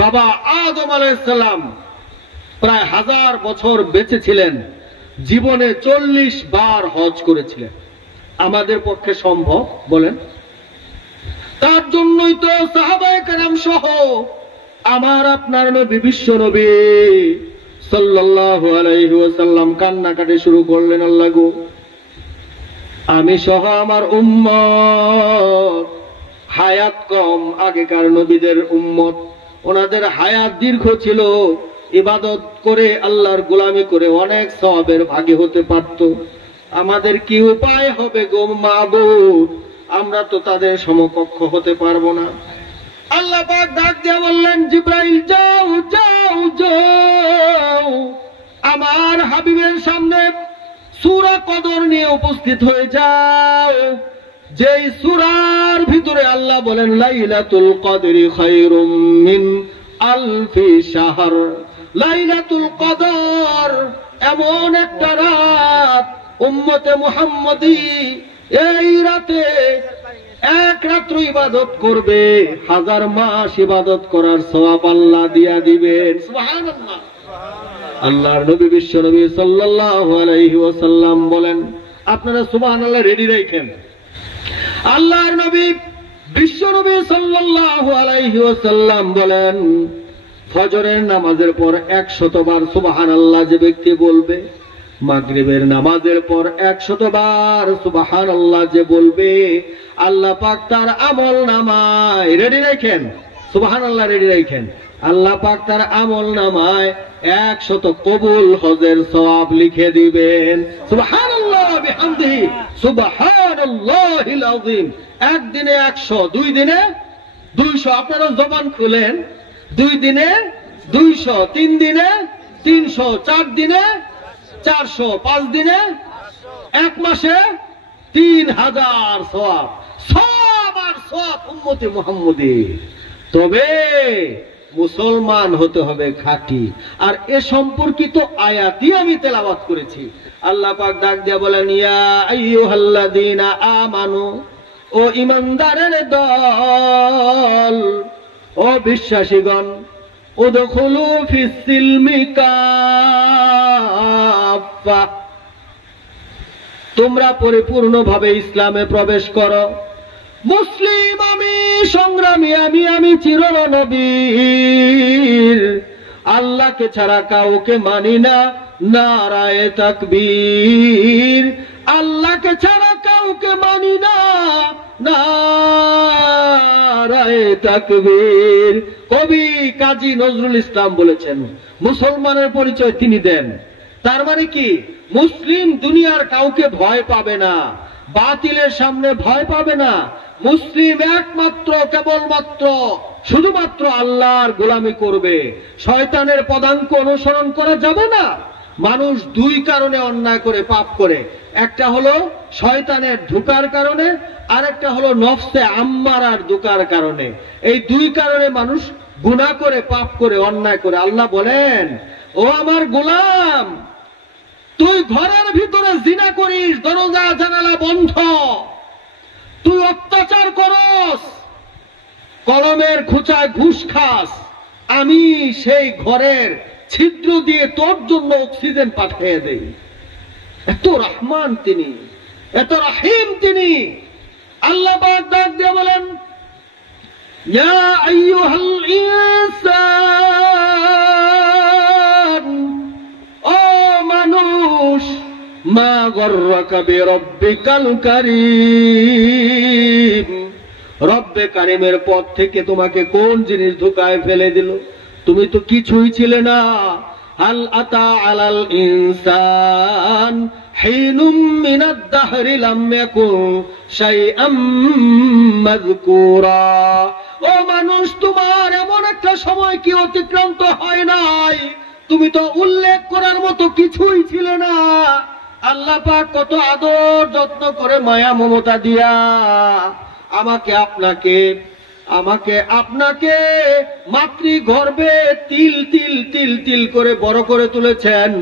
বাবা আদম আলাইহিস সালাম প্রায় 1000 বছর বেঁচে ছিলেন, জীবনে 40 বার হজ করেছিলেন। আমাদের পক্ষে সম্ভব বলেন? তার জন্যই তো সাহাবায়ে কেরাম সহ আমার আপনার নবী বিশ্ব নবী সাল্লাল্লাহু আলাইহি ওয়াসাল্লাম কান্নাকাটি শুরু করলেন, আল্লাহ গো, আমি সহ আমার উম্মত হায়াত কম, আগেকার নবীদের উম্মত ওনাদের হায়াত দীর্ঘ ছিল, ইবাদত করে আল্লাহর গোলামি করে অনেক সওয়াবের ভাগী হতে পারত। আমাদের কি উপায় হবে গো মাবুদ? আমরা তো তাদের সমকক্ষ হতে পারবো না। আল্লাহ পাক ডাক দিয়ে বললেন, জিবরাইল যাও যাও যাও, আমার হাবিবের সামনে সূরা কদর নিয়ে উপস্থিত হয়ে যাও, যেই সূরার ভিতরে আল্লাহ বলেন লাইলাতুল কদরি খায়রুম মিন আলফি শাহর। লাইলাতুল কদর এমন একটা রাত, উম্মতে মুহাম্মদী এই রাতে এক রাত্র ইবাদত করবে, 1000 মাস ইবাদত করার সওয়াব আল্লাহ দিয়া দিবেন। সুবহানাল্লাহ। আল্লাহর নবী বিশ্ব নবী সাল্লাল্লাহু আলাইহি ওয়াসাল্লাম বলেন, আপনারা সুবহানাল্লাহ রেডি রাখেন। আল্লাহর নবী বিশ্ব নবী সাল্লাল্লাহু আলাইহি ওয়াসাল্লাম বলেন, ফজরের নামাজের পর 100 বার সুবহানাল্লাহ যে ব্যক্তি বলবে, মাগরিবের নামাজের পর 100 বার সুবহানাল্লাহ যে বলবে, আল্লাহ পাক তার আমল নামায়, রেডি রাখেন সুবহানাল্লাহ রেডি রাখেন, আল্লাহ পাক তার আমল নামায় 100 কবুল হজের সওয়াব লিখে দিবেন। সুবহানাল্লাহ বিহামদিহি সুবহানাল্লাহিল আযীম। একদিনে 100, 2 দিনে 200। আপনারা জবান খুলেন, 2 দিনে 200, 3 দিনে 300, 4 দিনে 400, 5 দিনে 1 মাসে 3000 সওয়াব। সওয়াব আর সওয়াব উম্মতে মুহাম্মদী। তবে মুসলমান হতে হবে খাঁটি। আর এ সম্পর্কিত আয়াতই আমি তেলাওয়াত করেছি। আল্লাহ পাক ডাক দিয়া বলেন, ইয়া আইয়ুহাল্লাযীনা আমানু, ও ঈমানদারের দল, ও বিশ্বাসীগণ, উদখুলু ফিস সিলমি কাফা, তোমরা পরিপূর্ণভাবে ইসলামে প্রবেশ করো। মুসলিম আমি, সংগ্রামী আমি চিরনবীর, আল্লাহকে ছাড়া কাউকে মানি না, নারায়ে তাকবীর। আল্লাহকে ছাড়া কাউকে মানি না, নারায়ে তাকবীর। কবি কাজী নজরুল ইসলাম বলেছেন, মুসলমানের পরিচয় তিনি দেন। তার মানে কি? মুসলিম দুনিয়ার কাউকে ভয় পাবে না, বাতিলের সামনে ভয় পাবে না। মুসলিম একমাত্র কেবলমাত্র শুধুমাত্র আল্লাহর গোলামি করবে। শয়তানের পদাঙ্ক অনুসরণ করা যাবে না। মানুষ 2 কারণে অন্যায় করে, পাপ করে। একটা হলো শয়তানের ধোঁকার কারণে, আর একটা হলো নফসে আম্মারার ধোঁকার কারণে। এই 2 কারণে মানুষ গুনাহ করে, পাপ করে, অন্যায় করে। আল্লাহ বলেন, ও আমার গোলাম, তুই ঘরের ভিতরে জিনা করিস, দরজা জানালা বন্ধ, তুই অত্যাচার করস, কলমের খুঁচায় ঘুষ খাস, আমি সেই ঘরের ছিদ্র দিয়ে তোর জন্য অক্সিজেন পাঠিয়ে দেই। এত রহমান তিনি, এত রহিম তিনি। আল্লাহ পাক ডাক দিয়ে বলেন, ইয়া আইয়ুহাল ইনসান, ও মানুষ, মা গররাকা বিরব্বিকাল কারীম, রব্বে কারিমের পথ থেকে তোমাকে কোন জিনিস ধোঁকায় ফেলে দিল? তুমি তো কিছুই ছিলে না। হাল আতা আলাল ইনসান হিনুম মিনাদ দাহরি লাম ইয়াকুন শাইআম মাযকুরা, ও মানুষ, তোমার এমন একটা সময় কি অতিক্রান্ত হয় নাই? তুমি তো উল্লেখ করার মতো কিছুই ছিলে না। আল্লাহ পাক কত আদর যত্ন করে, মায়া মমতা দিয়া আমাকে আপনাকে মাতৃগর্ভে তিল তিল তিল তিল করে বড় করে তুলেছেন।